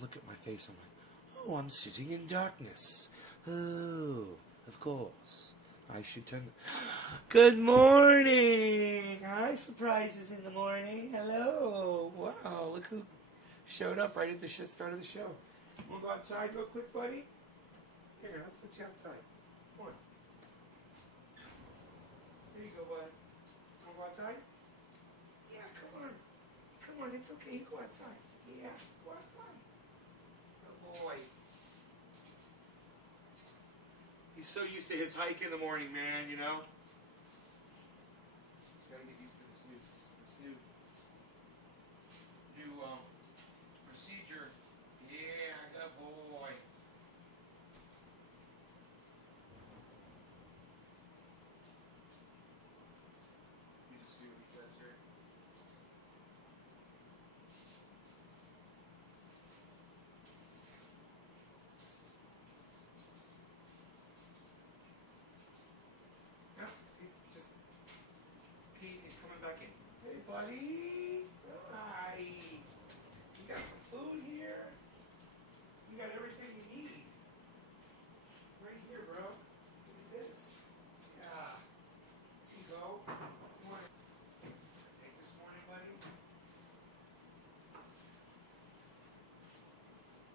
look at my face. I'm like, oh, I'm sitting in darkness. Oh, of course. I should turn the... Good morning! Hi, surprises in the morning. Hello. Wow, look who showed up right at the start of the show. Want to go outside real quick, buddy? Here, let's let you outside. Come on. Here you go, bud. Want to go outside? Yeah, come on. Come on, it's okay. You go outside. Yeah, go outside. Good boy. He's so used to his hike in the morning, man, you know? He's got to get used to this new procedure. Yeah, good boy. Let me just see what he does here. Yeah, he's just peeing. He's coming back in. Hey, buddy. Hi. You got some food here. You got everything you need. Right here, bro. Look at this. Yeah. Here you go. Come on. Take this morning, buddy.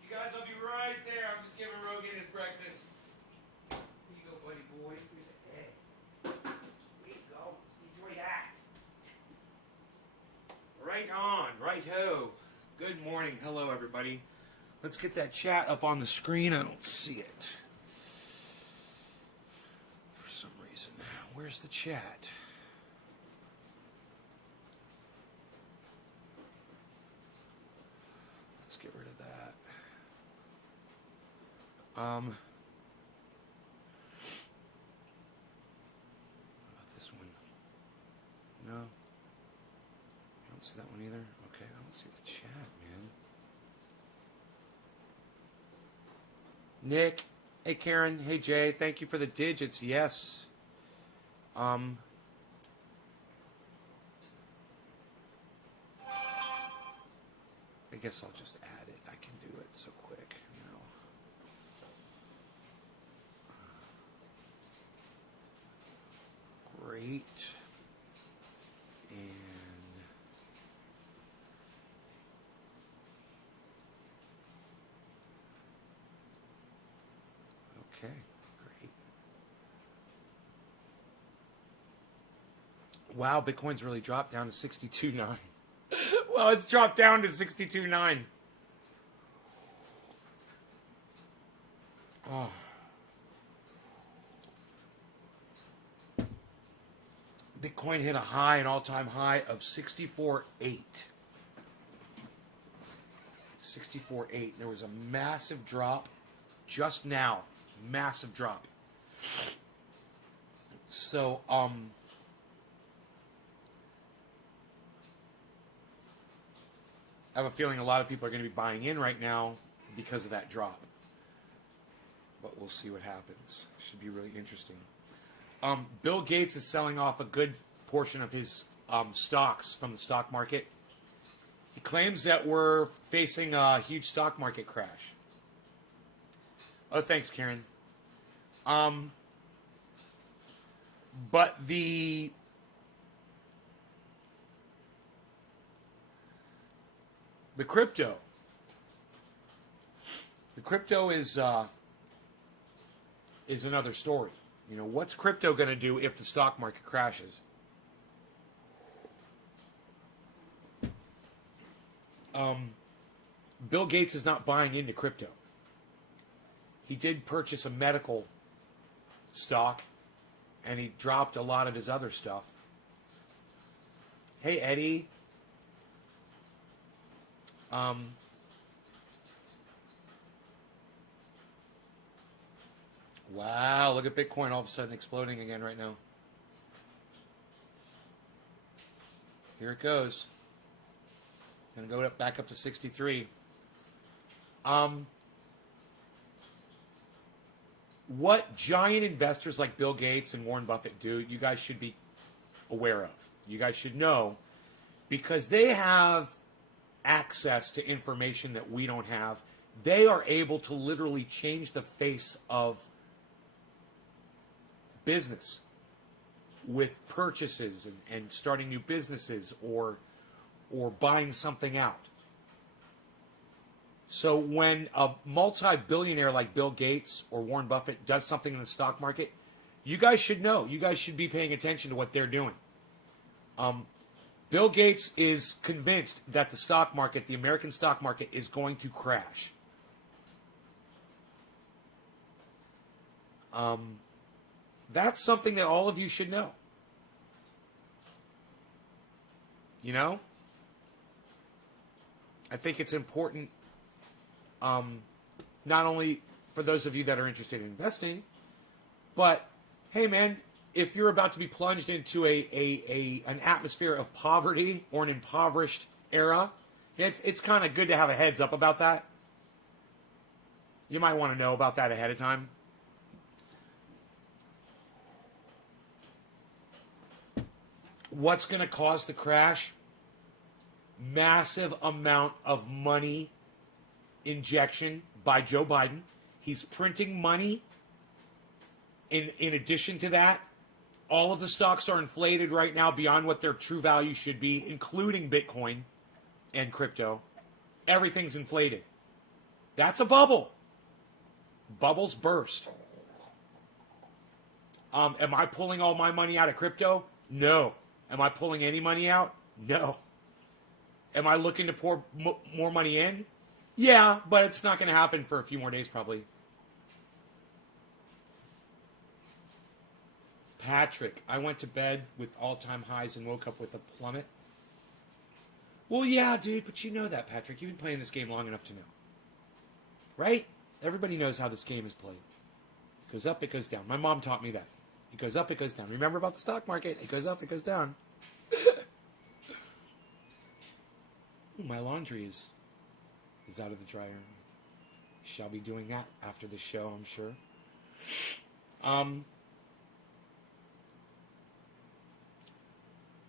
You guys, I'll be right there. I'm just giving Rogan his breakfast. Here you go, buddy boy. Here's a egg. There you go. Enjoy that. Right on. Right-ho. Good morning. Hello, everybody. Let's get that chat up on the screen. I don't see it. For some reason. Where's the chat? Let's get rid of that. How about this one? No? I don't see that one either. Okay, I don't see the chat, man. Nick, hey Karen, hey Jay, thank you for the digits. Yes. I guess I'll just add it. I can do it so quick, you know. Great. And okay, great. Wow, Bitcoin's really dropped down to 62.9. Well, it's dropped down to 62.9. Oh. Bitcoin hit a high, an all-time high of 64.8. 64.8. There was a massive drop just now. Massive drop. So, I have a feeling a lot of people are going to be buying in right now because of that drop. But we'll see what happens. Should be really interesting. Bill Gates is selling off a good portion of his stocks from the stock market. He claims that we're facing a huge stock market crash. Oh, thanks, Karen. But the crypto is another story. You know, what's crypto going to do if the stock market crashes? Bill Gates is not buying into crypto. He did purchase a medical stock, and he dropped a lot of his other stuff. Hey, Eddie. Wow, look at Bitcoin all of a sudden exploding again right now. Here it goes. Gonna go back up to 63. What giant investors like Bill Gates and Warren Buffett do, you guys should be aware of. You guys should know, because they have access to information that we don't have. They are able to literally change the face of business with purchases and starting new businesses or buying something out. So when a multi-billionaire like Bill Gates or Warren Buffett does something in the stock market, you guys should know. You guys should be paying attention to what they're doing. Bill Gates is convinced that the stock market, the American stock market, is going to crash. That's something that all of you should know. You know? I think it's important, not only for those of you that are interested in investing, but, hey man, if you're about to be plunged into an atmosphere of poverty or an impoverished era, it's kind of good to have a heads up about that. You might want to know about that ahead of time. What's going to cause the crash? Massive amount of money injection by Joe Biden. He's printing money. In addition to that, all of the stocks are inflated right now beyond what their true value should be, including Bitcoin and crypto. Everything's inflated. That's a bubble. Bubbles burst. Am I pulling all my money out of crypto? No. Am I pulling any money out? No. Am I looking to pour more money in? Yeah, but it's not going to happen for a few more days probably. Patrick, I went to bed with all-time highs and woke up with a plummet. Well, yeah, dude, but you know that, Patrick. You've been playing this game long enough to know. Right? Everybody knows how this game is played. It goes up, it goes down. My mom taught me that. It goes up, it goes down. Remember about the stock market? It goes up, it goes down. Ooh, my laundry is out of the dryer. Shall be doing that after the show, I'm sure.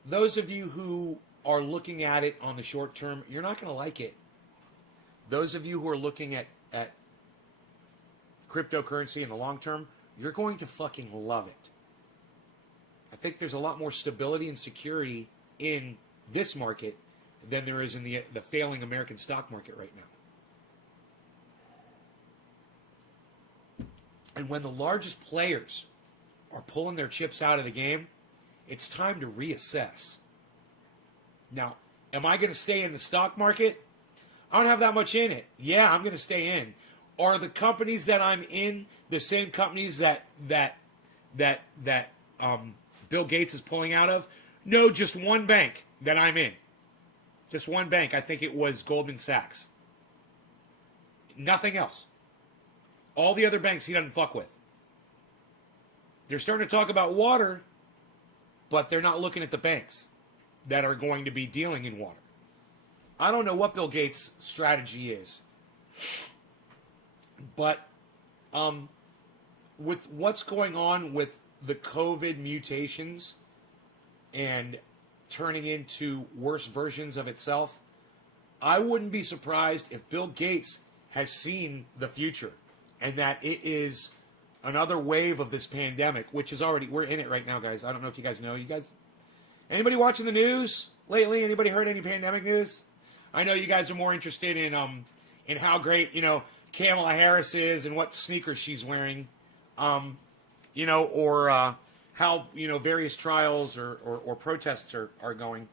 Those of you who are looking at it on the short term, you're not going to like it. Those of you who are looking at cryptocurrency in the long term, you're going to fucking love it. I think there's a lot more stability and security in this market than there is in the failing American stock market right now. And when the largest players are pulling their chips out of the game, it's time to reassess. Now, am I going to stay in the stock market? I don't have that much in it. Yeah, I'm going to stay in. Are the companies that I'm in the same companies that Bill Gates is pulling out of? No, just one bank that I'm in. Just one bank. I think it was Goldman Sachs. Nothing else. All the other banks he doesn't fuck with. They're starting to talk about water, but they're not looking at the banks that are going to be dealing in water. I don't know what Bill Gates' strategy is. But with what's going on with the COVID mutations and turning into worse versions of itself, I wouldn't be surprised if Bill Gates has seen the future and that it is another wave of this pandemic, which is already, we're in it right now, guys. I don't know if you guys know. You guys, anybody watching the news lately? Anybody heard any pandemic news? I know you guys are more interested in how great, Kamala Harris is and what sneakers she's wearing, or how, various trials or protests are going.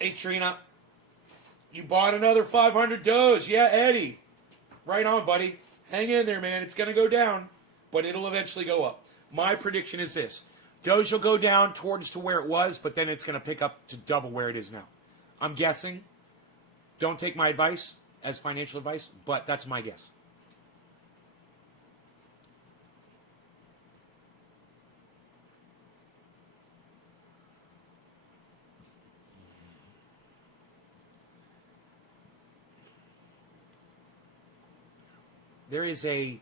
Hey, Trina, you bought another 500 Doge. Yeah, Eddie. Right on, buddy. Hang in there, man. It's going to go down, but it'll eventually go up. My prediction is this. Doge will go down towards to where it was, but then it's going to pick up to double where it is now. I'm guessing. Don't take my advice as financial advice, but that's my guess. There is an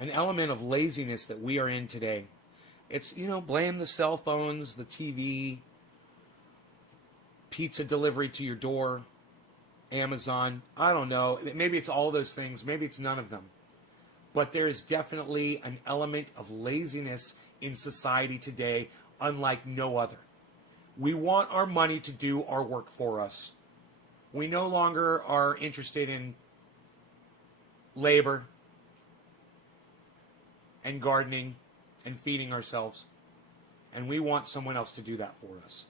element of laziness that we are in today. It's, blame the cell phones, the TV, pizza delivery to your door, Amazon. I don't know. Maybe it's all those things. Maybe it's none of them. But there is definitely an element of laziness in society today, unlike no other. We want our money to do our work for us. We no longer are interested in labor and gardening and feeding ourselves. And we want someone else to do that for us.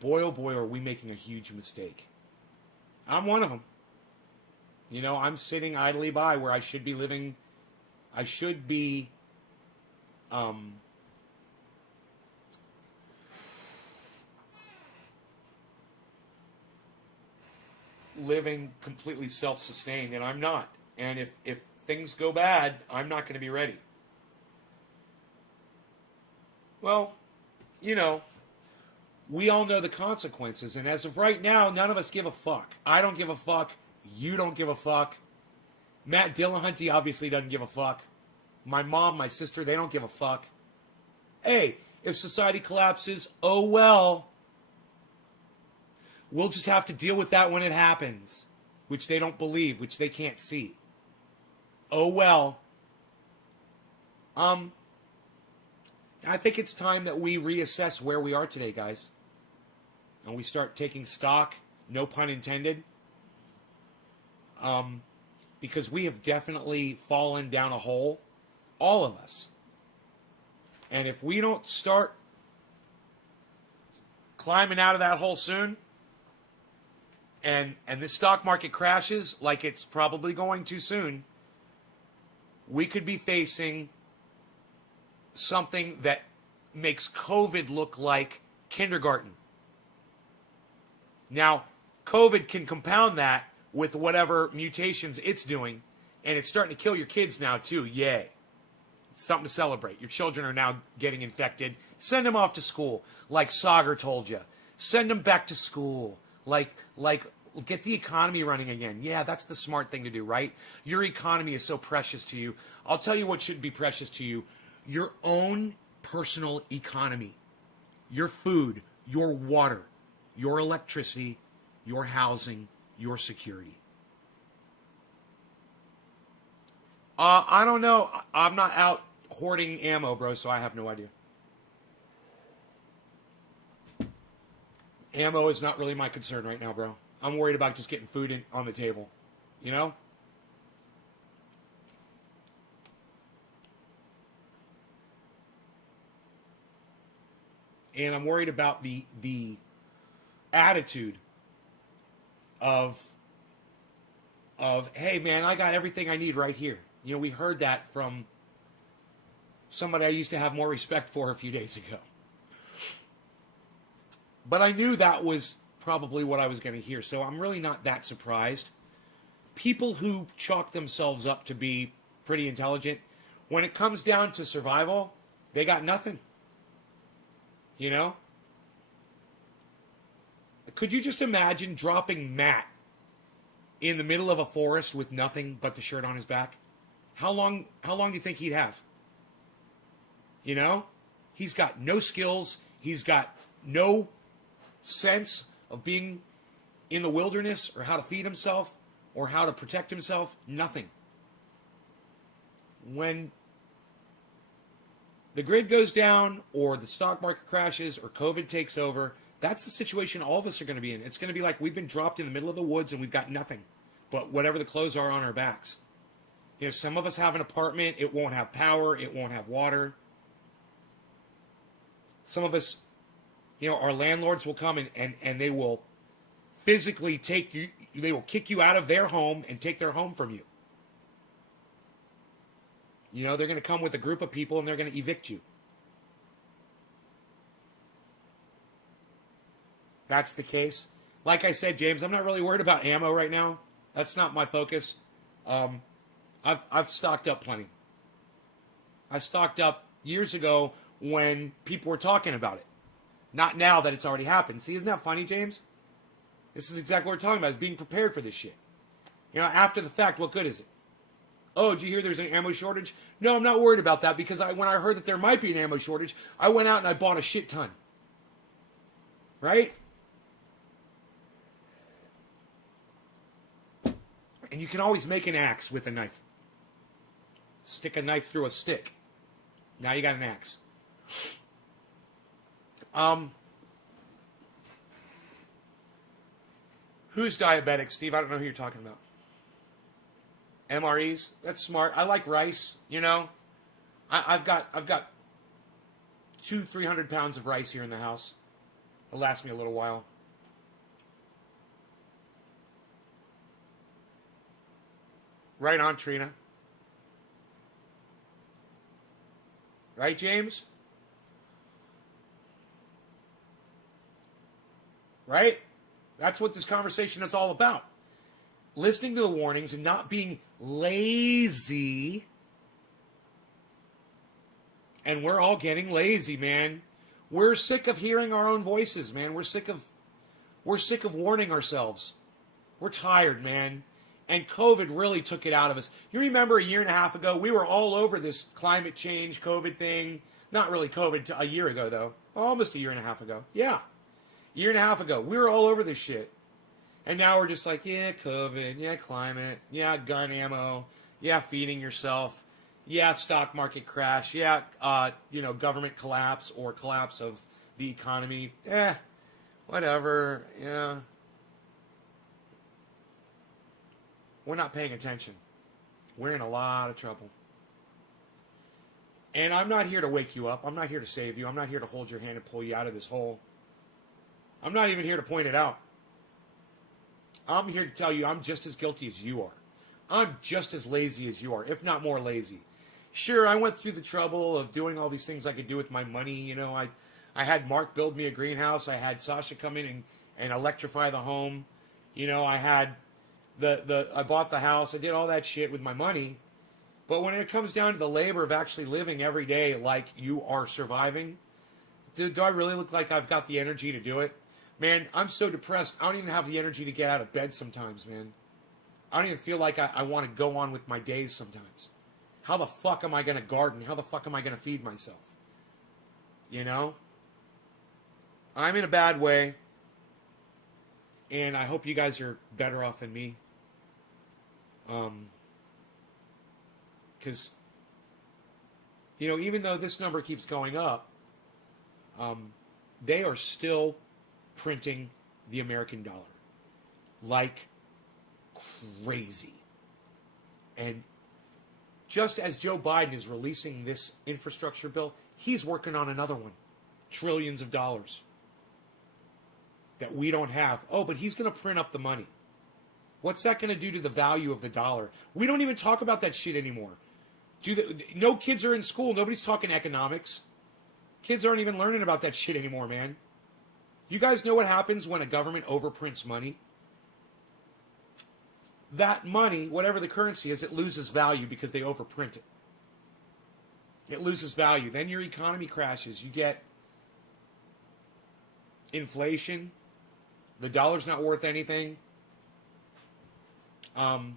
Boy, oh boy, are we making a huge mistake. I'm one of them. I'm sitting idly by where I should be living. I should be living completely self-sustained, and I'm not. And if things go bad, I'm not going to be ready. Well, we all know the consequences, and as of right now, none of us give a fuck. I don't give a fuck. You don't give a fuck. Matt Dillahunty obviously doesn't give a fuck. My mom, my sister, they don't give a fuck. Hey, if society collapses, oh well. We'll just have to deal with that when it happens, which they don't believe, which they can't see. Oh well. I think it's time that we reassess where we are today, guys. And we start taking stock, no pun intended. Because we have definitely fallen down a hole, all of us. And if we don't start climbing out of that hole soon, and the stock market crashes like it's probably going to soon, we could be facing something that makes COVID look like kindergarten. Now, COVID can compound that with whatever mutations it's doing, and it's starting to kill your kids now too. Yay. It's something to celebrate. Your children are now getting infected. Send them off to school, like Sagar told you. Send them back to school, like get the economy running again. Yeah, that's the smart thing to do, right? Your economy is so precious to you. I'll tell you what should be precious to you. Your own personal economy. Your food, your water, your electricity, your housing, your security. I don't know. I'm not out hoarding ammo, bro, so I have no idea. Ammo is not really my concern right now, bro. I'm worried about just getting food on the table. And I'm worried about the attitude of hey man, I got everything I need right here. We heard that from somebody I used to have more respect for a few days ago. But I knew that was probably what I was going to hear, so I'm really not that surprised. People who chalk themselves up to be pretty intelligent, when it comes down to survival, they got nothing. Could you just imagine dropping Matt in the middle of a forest with nothing but the shirt on his back? How long do you think he'd have? He's got no skills. He's got no sense of being in the wilderness or how to feed himself or how to protect himself. Nothing. When the grid goes down or the stock market crashes or COVID takes over, that's the situation all of us are going to be in. It's going to be like we've been dropped in the middle of the woods and we've got nothing but whatever the clothes are on our backs. Some of us have an apartment. It won't have power. It won't have water. Some of us, our landlords will come and they will physically take you, they will kick you out of their home and take their home from you. They're going to come with a group of people and they're going to evict you. That's the case. Like I said, James, I'm not really worried about ammo right now. That's not my focus. I've stocked up plenty. I stocked up years ago when people were talking about it. Not now that it's already happened. See, isn't that funny, James? This is exactly what we're talking about, is being prepared for this shit. After the fact, what good is it? Oh, did you hear there's an ammo shortage? No, I'm not worried about that because when I heard that there might be an ammo shortage, I went out and I bought a shit ton. Right? And you can always make an axe with a knife. Stick a knife through a stick. Now you got an axe. Who's diabetic, Steve? I don't know who you're talking about. MREs? That's smart. I like rice, you know. I've got 200-300 pounds of rice here in the house. It'll last me a little while. Right on, Trina. Right, James? Right? That's what this conversation is all about. Listening to the warnings and not being lazy. And we're all getting lazy, man. We're sick of hearing our own voices, man. We're sick of warning ourselves. We're tired, man. And COVID really took it out of us. You remember a year and a half ago, we were all over this climate change, COVID thing. Not really COVID, a year ago, though. Almost a year and a half ago. Yeah. A year and a half ago. We were all over this shit. And now we're just like, yeah, COVID. Yeah, climate. Yeah, gun ammo. Yeah, feeding yourself. Yeah, stock market crash. Yeah, government collapse or collapse of the economy. Whatever. Yeah. We're not paying attention. We're in a lot of trouble. And I'm not here to wake you up. I'm not here to save you. I'm not here to hold your hand and pull you out of this hole. I'm not even here to point it out. I'm here to tell you I'm just as guilty as you are. I'm just as lazy as you are, if not more lazy. Sure, I went through the trouble of doing all these things I could do with my money. You know, I had Mark build me a greenhouse. I had Sasha come in and electrify the home. You know, I had I bought the house. I did all that shit with my money. But when it comes down to the labor of actually living every day like you are surviving, do I really look like I've got the energy to do it? Man, I'm so depressed. I don't even have the energy to get out of bed sometimes, man. I don't even feel like I want to go on with my days sometimes. How the fuck am I going to garden? How the fuck am I going to feed myself? You know? I'm in a bad way. And I hope you guys are better off than me. Because, you know, even though this number keeps going up, they are still printing the American dollar like crazy. And just as Joe Biden is releasing this infrastructure bill, he's working on another one. Trillions of dollars that we don't have. Oh, but he's going to print up the money. What's that going to do to the value of the dollar? We don't even talk about that shit anymore. No kids are in school. Nobody's talking economics. Kids aren't even learning about that shit anymore, man. You guys know what happens when a government overprints money? That money, whatever the currency is, it loses value because they overprint it. It loses value. Then your economy crashes. You get inflation. The dollar's not worth anything. And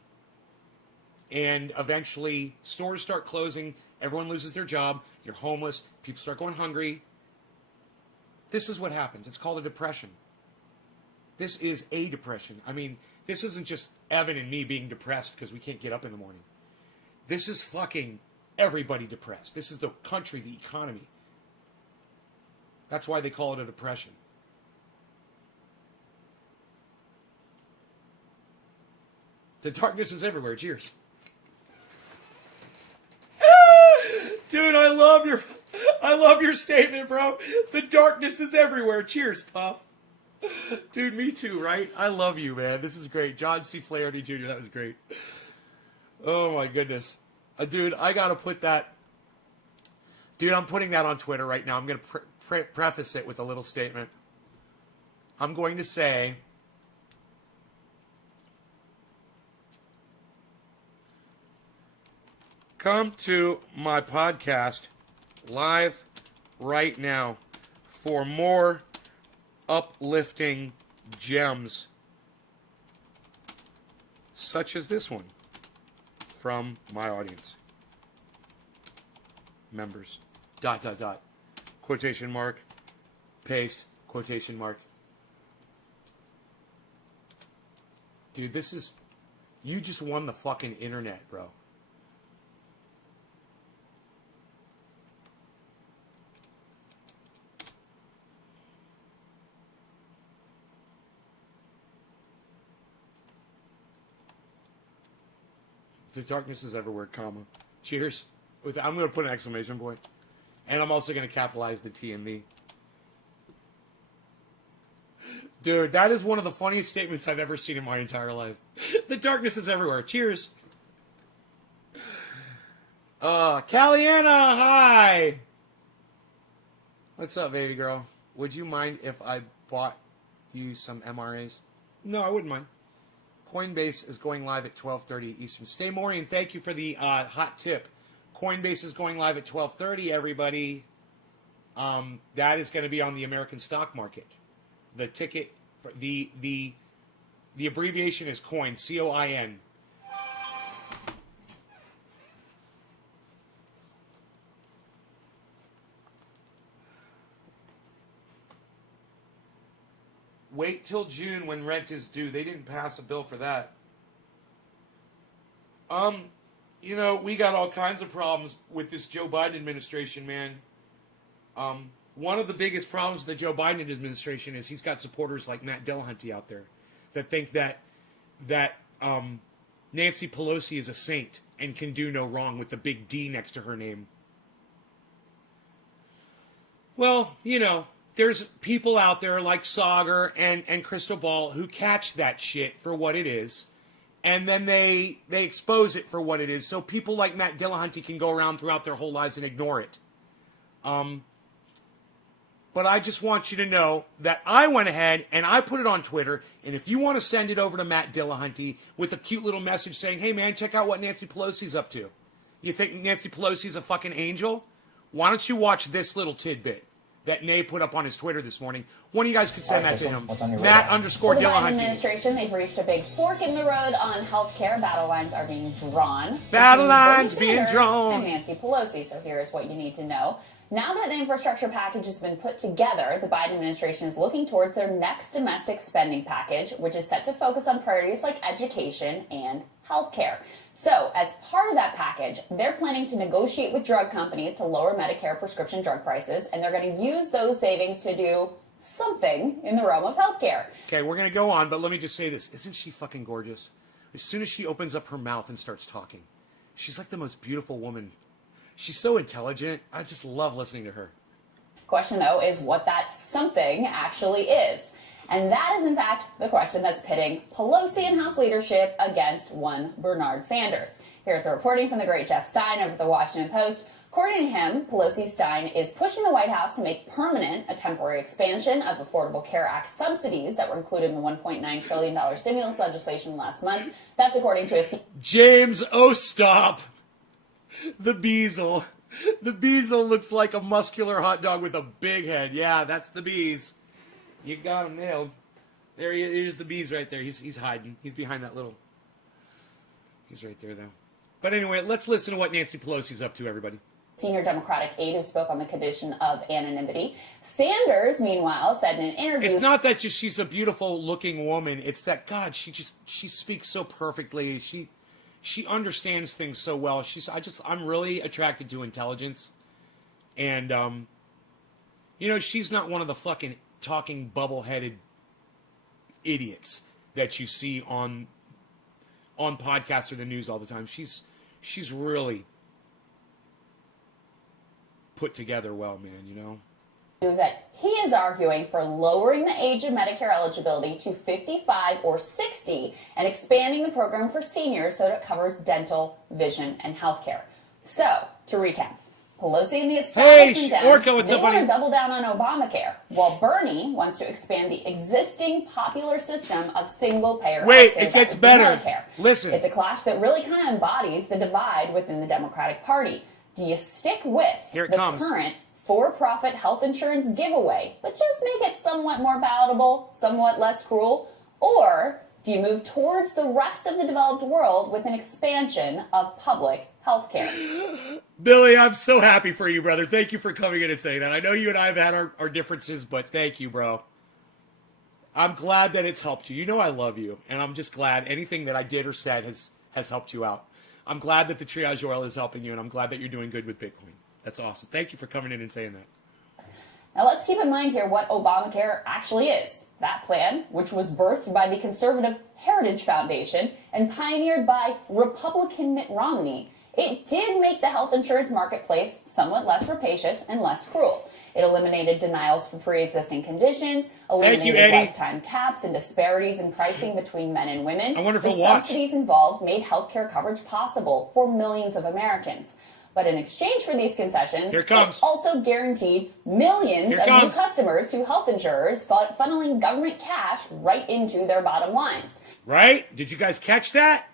eventually stores start closing. Everyone loses their job. You're homeless. People start going hungry. This is what happens. It's called a depression. This is a depression. I mean, this isn't just Evan and me being depressed because we can't get up in the morning. This is fucking everybody depressed. This is the country, the economy. That's why they call it a depression. The darkness is everywhere. Cheers. Dude, I love your statement, bro. The darkness is everywhere. Cheers, Puff. Dude, me too, right? I love you, man. This is great. John C. Flaherty Jr., that was great. Oh, my goodness. Dude, I got to put that... Dude, I'm putting that on Twitter right now. I'm going to preface it with a little statement. I'm going to say... Come to my podcast live right now for more uplifting gems such as this one from my audience. Members. ... Quotation mark. Paste. Quotation mark. Dude, this is... You just won the fucking internet, bro. The darkness is everywhere, comma. Cheers. I'm going to put an exclamation point. And I'm also going to capitalize the T and the. Dude, that is one of the funniest statements I've ever seen in my entire life. The darkness is everywhere. Cheers. Caliana, hi. What's up, baby girl? Would you mind if I bought you some MRAs? No, I wouldn't mind. Coinbase is going live at 12:30 Eastern. Stay Maureen, thank you for the hot tip. Coinbase is going live at 12:30, everybody. That is going to be on the American stock market. The ticket, for the abbreviation is COIN, COIN. Wait till June when rent is due. They didn't pass a bill for that. You know, we got all kinds of problems with this Joe Biden administration, man. One of the biggest problems with the Joe Biden administration is he's got supporters like Matt Dillahunty out there that think that Nancy Pelosi is a saint and can do no wrong with the big D next to her name. Well, you know, there's people out there like Sauger and Crystal Ball who catch that shit for what it is, and then they expose it for what it is, so people like Matt Dillahunty can go around throughout their whole lives and ignore it. But I just want you to know that I went ahead and I put it on Twitter, and if you want to send it over to Matt Dillahunty with a cute little message saying, hey man, check out what Nancy Pelosi's up to. You think Nancy Pelosi's a fucking angel? Why don't you watch this little tidbit that Nay put up on his Twitter this morning? One of you guys could send that to him. Matt_Dillahunty. The Biden administration, they've reached a big fork in the road on healthcare. Battle lines are being drawn. Battle lines being drawn. And Nancy Pelosi. So here's what you need to know. Now that the infrastructure package has been put together, the Biden administration is looking towards their next domestic spending package, which is set to focus on priorities like education and healthcare. So, as part of that package, they're planning to negotiate with drug companies to lower Medicare prescription drug prices, and they're going to use those savings to do something in the realm of healthcare. Okay, we're going to go on, but let me just say this. Isn't she fucking gorgeous? As soon as she opens up her mouth and starts talking, she's like the most beautiful woman. She's so intelligent. I just love listening to her. Question, though, is what that something actually is. And that is, in fact, the question that's pitting Pelosi and House leadership against one Bernard Sanders. Here's the reporting from the great Jeff Stein over at the Washington Post. According to him, Pelosi Stein is pushing the White House to make permanent a temporary expansion of Affordable Care Act subsidies that were included in the $1.9 trillion stimulus legislation last month. That's according to a... James, oh stop! The Beazle. The Beazle looks like a muscular hot dog with a big head. Yeah, that's the Bees. You got him nailed. There he is. Here's the Bees right there. He's hiding. He's behind that little... He's right there, though. But anyway, let's listen to what Nancy Pelosi's up to, everybody. Senior Democratic aide who spoke on the condition of anonymity. Sanders, meanwhile, said in an interview... It's not that just she's a beautiful-looking woman. It's that, God, she speaks so perfectly. She understands things so well. I'm really attracted to intelligence. And, you know, she's not one of the fucking talking bubble-headed idiots that you see on podcasts or the news all the time. She's really put together well, man, you know? That he is arguing for lowering the age of Medicare eligibility to 55 or 60 and expanding the program for seniors so that it covers dental, vision, and health care. So, to recap, Pelosi and the establishment they want to double down on Obamacare, while Bernie wants to expand the existing popular system of single-payer Wait, healthcare it gets better. Medicare. Listen. It's a clash that really kind of embodies the divide within the Democratic Party. Do you stick with the current for-profit health insurance giveaway, but just make it somewhat more palatable, somewhat less cruel? Or Do you move towards the rest of the developed world with an expansion of public health care? Billy, I'm so happy for you, brother. Thank you for coming in and saying that. I know you and I have had our differences, but thank you, bro. I'm glad that it's helped you. You know I love you, and I'm just glad anything that I did or said has helped you out. I'm glad that the triage oil is helping you, and I'm glad that you're doing good with Bitcoin. That's awesome. Thank you for coming in and saying that. Now let's keep in mind here what Obamacare actually is. That plan, which was birthed by the conservative Heritage Foundation and pioneered by Republican Mitt Romney, it did make the health insurance marketplace somewhat less rapacious and less cruel. It eliminated denials for pre-existing conditions, eliminated lifetime caps and disparities in pricing between men and women. I wonder if the we'll watch. Subsidies involved made healthcare coverage possible for millions of Americans. But in exchange for these concessions, it also guaranteed millions of new customers to health insurers, funneling government cash right into their bottom lines. Right? Did you guys catch that?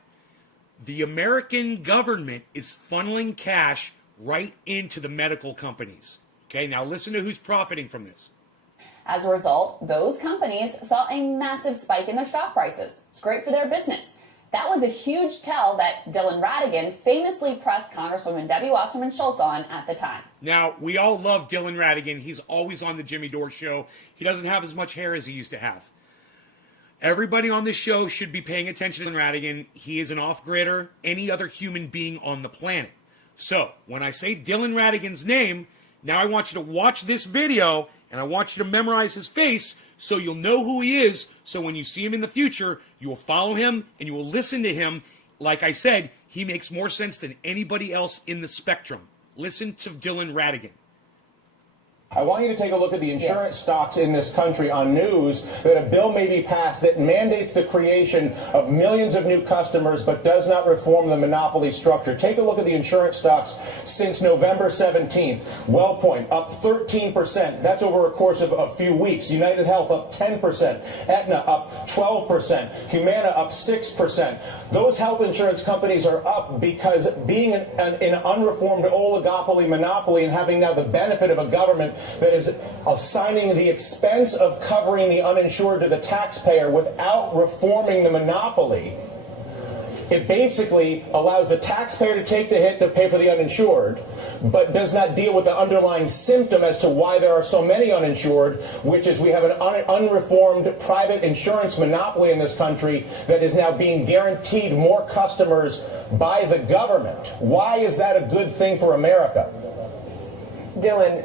The American government is funneling cash right into the medical companies. Okay, now listen to who's profiting from this. As a result, those companies saw a massive spike in their stock prices. It's great for their business. That was a huge tell that Dylan Ratigan famously pressed Congresswoman Debbie Wasserman Schultz on at the time. Now, we all love Dylan Ratigan. He's always on the Jimmy Dore show. He doesn't have as much hair as he used to have. Everybody on this show should be paying attention to Dylan Ratigan. He is an off-gridder, any other human being on the planet. So, when I say Dylan Ratigan's name, now I want you to watch this video, and I want you to memorize his face so you'll know who he is, so when you see him in the future, you will follow him and you will listen to him. Like I said, he makes more sense than anybody else in the spectrum. Listen to Dylan Ratigan. I want you to take a look at the insurance stocks in this country on news that a bill may be passed that mandates the creation of millions of new customers but does not reform the monopoly structure. Take a look at the insurance stocks since November 17th. WellPoint up 13%. That's over a course of a few weeks. United Health up 10%. Aetna up 12%. Humana up 6%. Those health insurance companies are up because being an unreformed oligopoly monopoly and having now the benefit of a government that is assigning the expense of covering the uninsured to the taxpayer without reforming the monopoly, it basically allows the taxpayer to take the hit to pay for the uninsured, but does not deal with the underlying symptom as to why there are so many uninsured, which is we have an unreformed private insurance monopoly in this country that is now being guaranteed more customers by the government. Why is that a good thing for America? Dylan,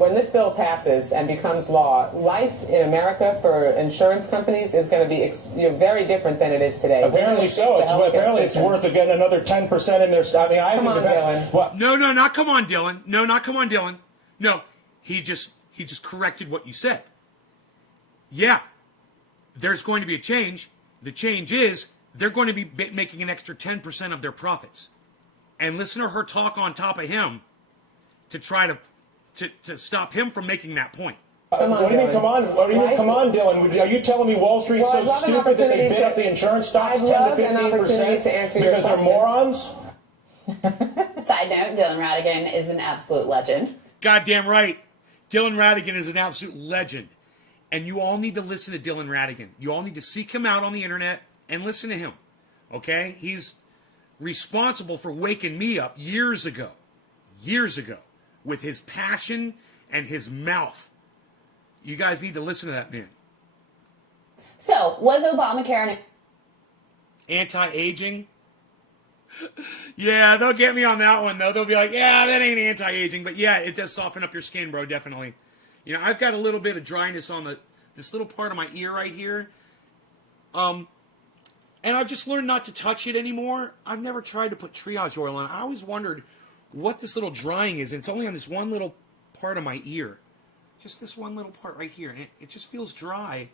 when this bill passes and becomes law, life in America for insurance companies is going to be very different than it is today. Apparently so. Apparently it's worth again another 10% in their. I mean, I think the best. What? No, not come on, Dylan. No, not come on, Dylan. No, he just corrected what you said. Yeah, there's going to be a change. The change is they're going to be making an extra 10% of their profits. And listen to her talk on top of him to try to stop him from making that point. What do you mean, come on? What do you mean, come on, Dylan? Are you telling me Wall Street's so stupid that they bid up the insurance stocks 10 to 15% because they're morons? Side note, Dylan Ratigan is an absolute legend. Goddamn right. Dylan Ratigan is an absolute legend. And you all need to listen to Dylan Ratigan. You all need to seek him out on the internet and listen to him. Okay? He's responsible for waking me up years ago, with his passion and his mouth. You guys need to listen to that man. So, was Obamacare an anti-aging? Yeah, they'll get me on that one, though. They'll be like, yeah, that ain't anti-aging. But yeah, it does soften up your skin, bro, definitely. You know, I've got a little bit of dryness on this little part of my ear right here. And I've just learned not to touch it anymore. I've never tried to put triage oil on it. I always wondered what this little drying is. And it's only on this one little part of my ear. Just this one little part right here. And it just feels dry.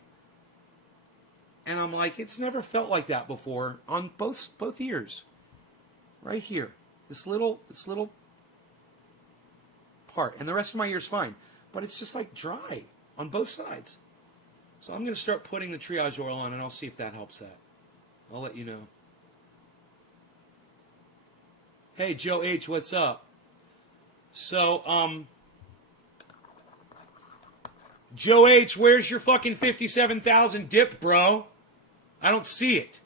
And I'm like, it's never felt like that before on both ears. Right here. This little part. And the rest of my ear's fine. But it's just like dry on both sides. So I'm going to start putting the triage oil on and I'll see if that helps that. I'll let you know. Hey, Joe H., what's up? So, Joe H., where's your fucking 57,000 dip, bro? I don't see it.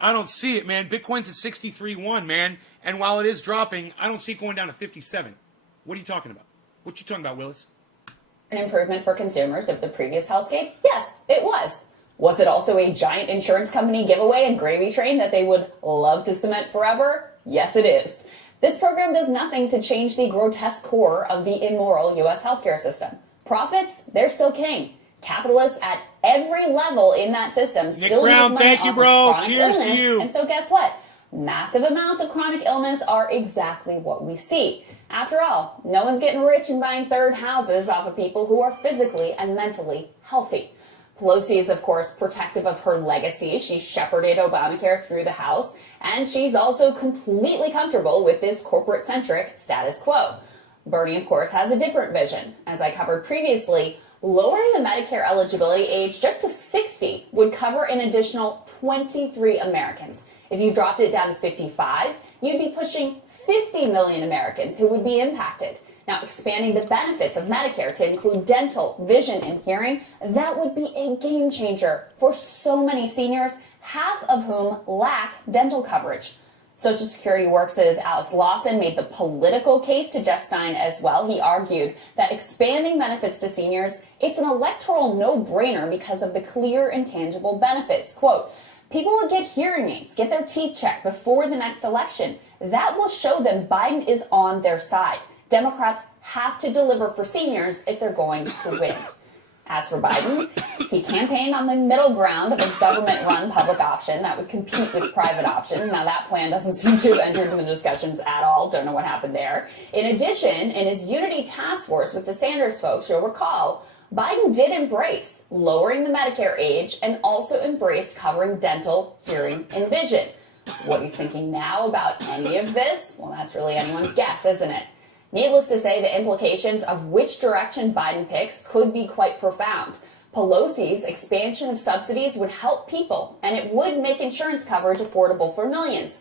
I don't see it, man. Bitcoin's at 63.1, man. And while it is dropping, I don't see it going down to 57. What are you talking about? What you talking about, Willis? An improvement for consumers of the previous hellscape? Yes, it was. Was it also a giant insurance company giveaway and gravy train that they would love to cement forever? Yes, it is. This program does nothing to change the grotesque core of the immoral U.S. healthcare system. Profits, they're still king. Capitalists at every level in that system still Brown, make money thank you, off bro. of chronic Cheers to illness. you. And so guess what? Massive amounts of chronic illness are exactly what we see. After all, no one's getting rich and buying third houses off of people who are physically and mentally healthy. Pelosi is, of course, protective of her legacy. She shepherded Obamacare through the House, and she's also completely comfortable with this corporate-centric status quo. Bernie, of course, has a different vision. As I covered previously, lowering the Medicare eligibility age just to 60 would cover an additional 23 Americans. If you dropped it down to 55, you'd be pushing 50 million Americans who would be impacted. Now, expanding the benefits of Medicare to include dental, vision, and hearing, that would be a game changer for so many seniors, half of whom lack dental coverage. Social Security Works' Alex Lawson made the political case to Jeff Stein as well. He argued that expanding benefits to seniors, it's an electoral no-brainer because of the clear and tangible benefits. Quote, people would get hearing aids, get their teeth checked before the next election. That will show them Biden is on their side. Democrats have to deliver for seniors if they're going to win. As for Biden, he campaigned on the middle ground of a government-run public option that would compete with private options. Now, that plan doesn't seem to have entered in the discussions at all. Don't know what happened there. In addition, in his unity task force with the Sanders folks, you'll recall, Biden did embrace lowering the Medicare age and also embraced covering dental, hearing, and vision. What he's thinking now about any of this? Well, that's really anyone's guess, isn't it? Needless to say, the implications of which direction Biden picks could be quite profound. Pelosi's expansion of subsidies would help people, and it would make insurance coverage affordable for millions.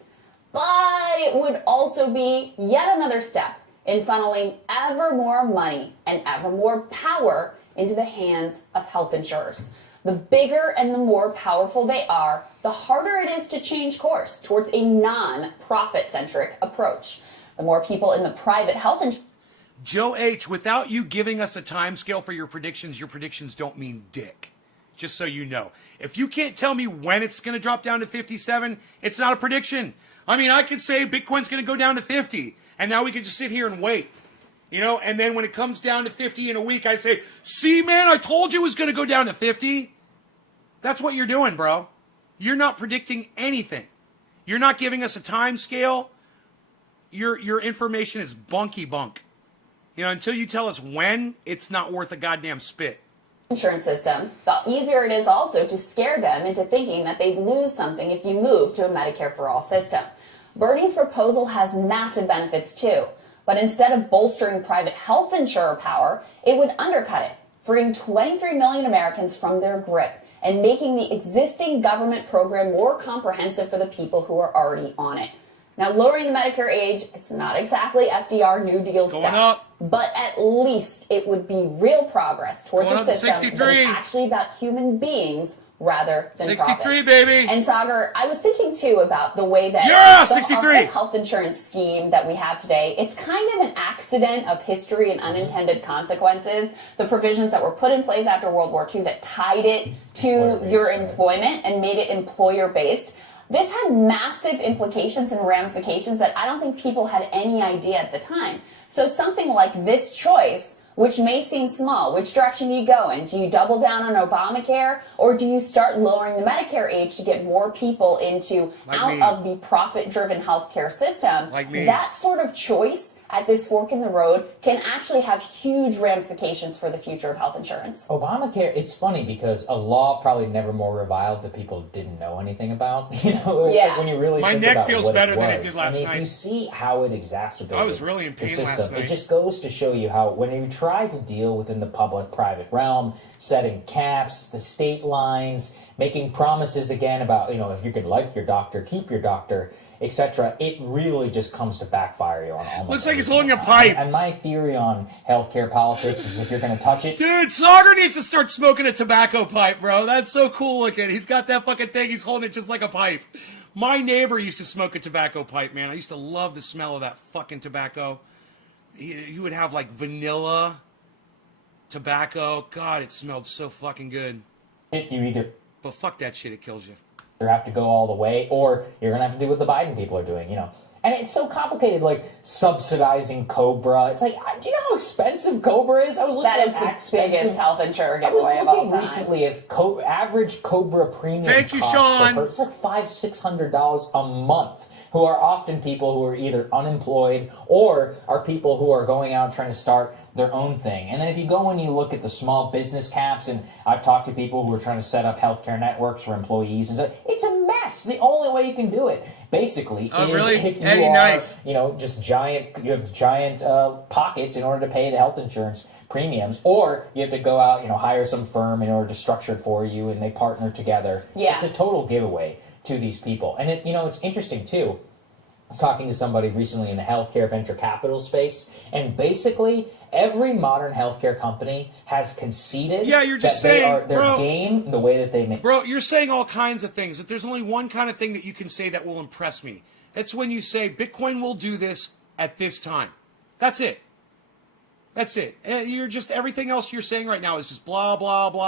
But it would also be yet another step in funneling ever more money and ever more power into the hands of health insurers. The bigger and the more powerful they are, the harder it is to change course towards a non-profit-centric approach. The more people in the private health insurance. Joe H., without you giving us a time scale for your predictions don't mean dick. Just so you know. If you can't tell me when it's going to drop down to 57, it's not a prediction. I mean, I could say Bitcoin's going to go down to 50, and now we could just sit here and wait. You know, and then when it comes down to 50 in a week, I'd say, see, man, I told you it was going to go down to 50. That's what you're doing, bro. You're not predicting anything. You're not giving us a time scale. Your information is bunky bunk. You know, until you tell us when, it's not worth a goddamn spit. Insurance system, the easier it is also to scare them into thinking that they'd lose something if you move to a Medicare for All system. Bernie's proposal has massive benefits too, but instead of bolstering private health insurer power, it would undercut it, freeing 23 million Americans from their grip and making the existing government program more comprehensive for the people who are already on it. Now, lowering the Medicare age, it's not exactly FDR New Deal stuff, but at least it would be real progress towards a system that is actually about human beings rather than 63, profits. baby. And Sagar, I was thinking too about the way that our health insurance scheme that we have today, it's kind of an accident of history and unintended consequences. The provisions that were put in place after World War II that tied it to your employment and made it employer-based. This had massive implications and ramifications that I don't think people had any idea at the time. So something like this choice, which may seem small, which direction do you go in? Do you double down on Obamacare, or do you start lowering the Medicare age to get more people into of the profit-driven healthcare system? That sort of choice at this fork in the road can actually have huge ramifications for the future of health insurance. Obamacare, it's funny because a law probably never more reviled that people didn't know anything about. You know, it's like when you really think about feels what better it was. than it did last night. If you see how it exacerbated I was really in pain the system, last night. It just goes to show you how when you try to deal within the public-private realm, setting caps, the state lines, making promises again about, you know, if you can like your doctor, keep your doctor, etc., it really just comes to backfire you on almost Looks like he's everything. holding a pipe. And my theory on healthcare politics is if you're going to touch it, Dude, Sauger needs to start smoking a tobacco pipe, bro. That's so cool looking. He's got that fucking thing. He's holding it just like a pipe. My neighbor used to smoke a tobacco pipe, man. I used to love the smell of that fucking tobacco. He would have like vanilla tobacco. God, it smelled so fucking good. you either But fuck that shit, it kills you. have to go all the way, or you're going to have to do what the Biden people are doing, you know. And it's so complicated, like subsidizing Cobra. It's like, do you know how expensive Cobra is? I was looking That is at the expensive biggest health insurer I was giveaway of all looking time. recently at average Cobra premium. Thank you, cost Sean. per It's like $500-$600 a month. Who are often people who are either unemployed or are people who are going out trying to start their own thing. And then if you go and you look at the small business caps, and I've talked to people who are trying to set up healthcare networks for employees, and so it's a mess. The only way you can do it, basically, Oh, is really? if you Eddie, are, nice. you know, just you have giant pockets in order to pay the health insurance premiums, or you have to go out, you know, hire some firm in order to structure it for you, and they partner together. Yeah. It's a total giveaway to these people. And it, you know, it's interesting too. I was talking to somebody recently in the healthcare venture capital space, and basically every modern healthcare company has conceded Yeah, you're just that they saying, are their bro. game, the way that they make. Bro, you're saying all kinds of things, but there's only one kind of thing that you can say that will impress me. It's when you say Bitcoin will do this at this time. That's it. That's it. You're just, everything else you're saying right now is just blah, blah, blah.